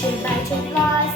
Should I just lie?